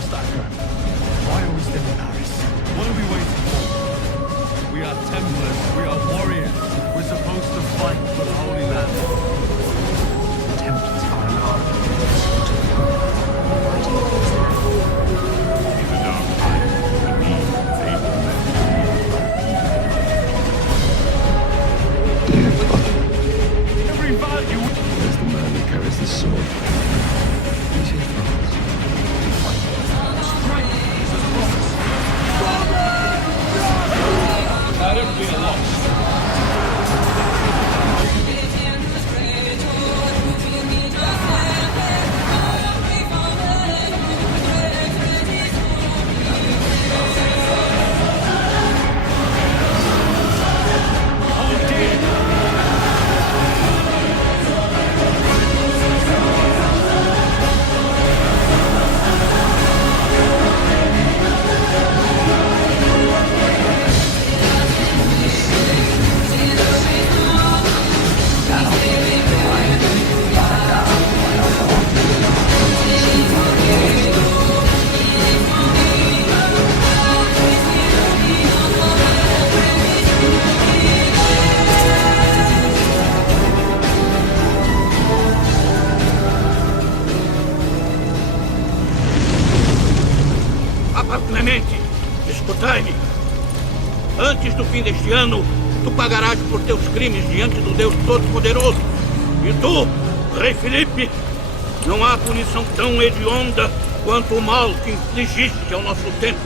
Stacker. Why are we still in Paris? What are we waiting for? We are Templars. We are warriors. We're supposed to fight for the Holy Land. The Templars are an army. Fighting against them. In the dark time, we need faithful men. Dear Father, Every value. there's the man who carries the sword. He's here for us. I don't feel lost. Papa Clemente, escutai-me. Antes do fim deste ano, tu pagarás por teus crimes diante do Deus Todo-Poderoso. E tu, Rei Filipe, não há punição tão hedionda quanto o mal que infligiste ao nosso templo.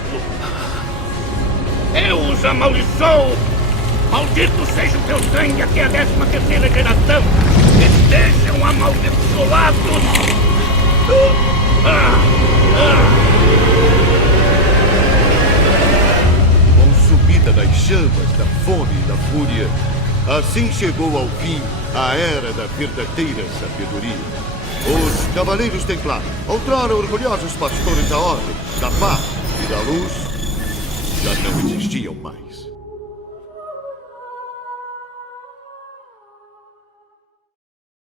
Eu os amaldiçoo! Maldito seja o teu sangue até a 13ª geração! Estejam amaldiçoados! Com subida das chamas, da fome e da fúria, assim chegou ao fim a era da verdadeira sabedoria. Os Cavaleiros Templários, outrora orgulhosos pastores da ordem, da paz e da luz, já não existiam mais.